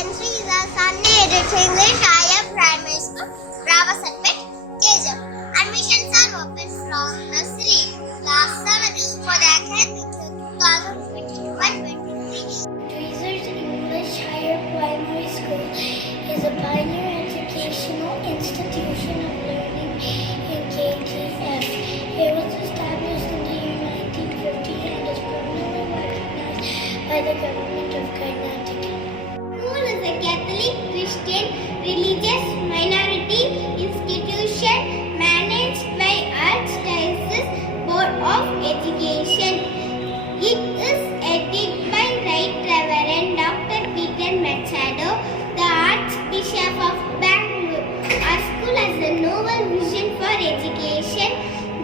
St.Teresa Sun-aided English Higher Primary School, Robertsonpet, KGF. Admissions are open from nursery to class 7 for the academic year 2022-23. St.Teresa's English Higher Primary School is a pioneer educational institution of learning in KGF. It was established in the year 1950 and is permanently recognized by the government of Karnataka. School is a Catholic Christian religious minority institution managed by Archdiocese Board of Education. It is headed by Right Reverend Dr. Peter Machado, the Archbishop of Bangalore. Our school has a noble vision for education,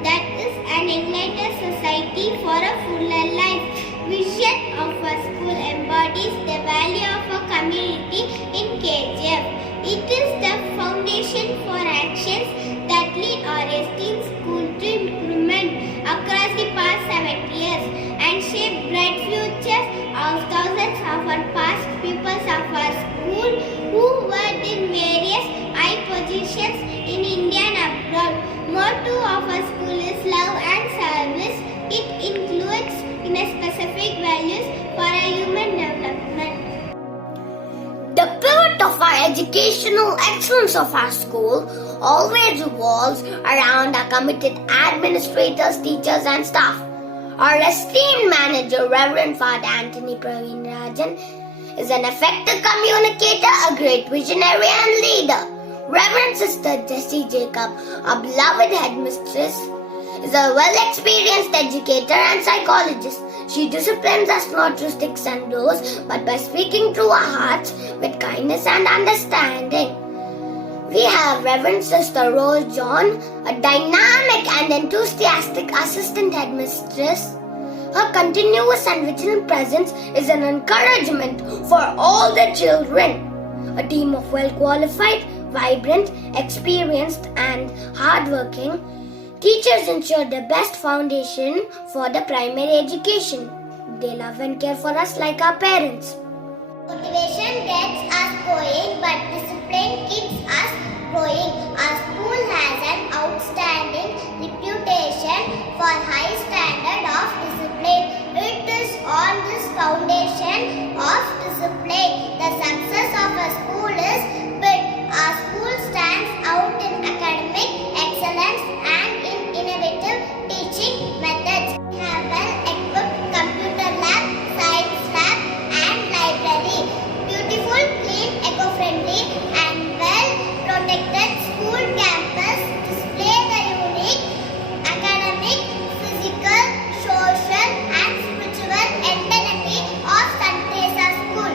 that is an enlightened society for a fuller life. Vision of our school embodies the value of a community in KGF. It is the foundation for actions that lead our esteemed school to improvement across the past 7 years and shape bright futures of thousands of our past pupils of our school who worked in various high positions in India and abroad. Motto of our school is love and service. It includes in a specific values for a human development. The pivot of our educational excellence of our school always revolves around our committed administrators, teachers and staff. Our esteemed manager, Reverend Father Anthony Praveen Rajan, is an effective communicator, a great visionary and leader. Reverend Sister Jessie Jacob, our beloved headmistress, is a well-experienced educator and psychologist. She disciplines us not through sticks and blows, but by speaking through our hearts with kindness and understanding. We have Reverend Sister Rose John, a dynamic and enthusiastic assistant headmistress. Her continuous and vigilant presence is an encouragement for all the children. A team of well-qualified, vibrant, experienced and hardworking teachers ensure the best foundation for the primary education. They love and care for us like our parents. Motivation gets us going, but discipline keeps us growing. Our school has an outstanding reputation for high standard of discipline. It is on this foundation of discipline the success of a school is built. Our school stands out in academic excellence and in innovative teaching methods. We have well-equipped computer lab, science lab and library. Beautiful, clean, eco-friendly and well-protected school campus display the unique academic, physical, social and spiritual identity of St.Teresa School.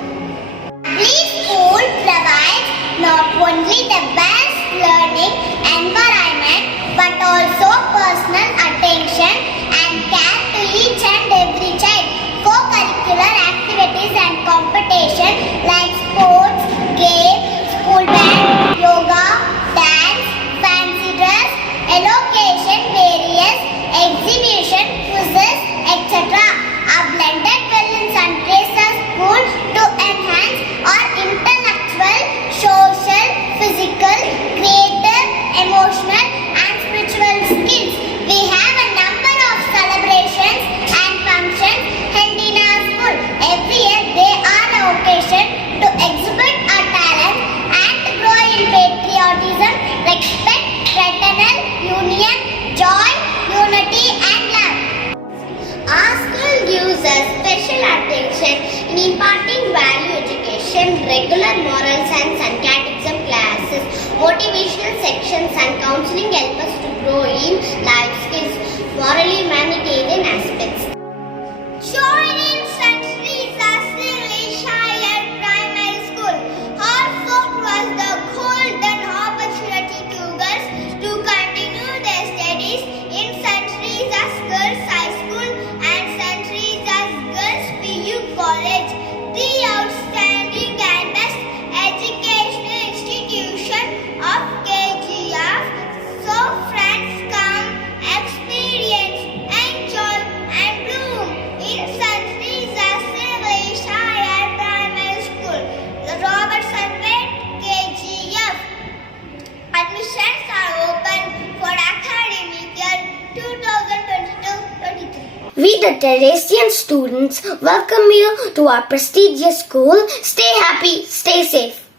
This school provides not only the best learning environment but also personal attention and care to each and every child. Co-curricular activities and competition like sports, games, school band, yoga, dance, fancy dress, allocation, various exhibition, quizzes, etc. are blended well in St.Teresa School to enhance our intellectual, social, physical, creative, emotional and spiritual skills. We have a number of celebrations and functions held in our school. Every year they are the occasion to exhibit our talent and to grow in patriotism, respect, fraternal union, joy, unity and love. Our school gives us special attention in imparting value education, regular moral science and catechism classes, motivational sections and counselling help us to grow in life skills, morally humanitarian aspects. Join in St. Teresa's English Higher Primary School. Her focus was the golden opportunity to girls to continue their studies in St. Teresa's Girls High School and St. Teresa's Girls PU College, the outstanding and best educational institution of KGF. So friends, come, experience, enjoy and bloom in St. We, the Teresian students, welcome you to our prestigious school. Stay happy, stay safe.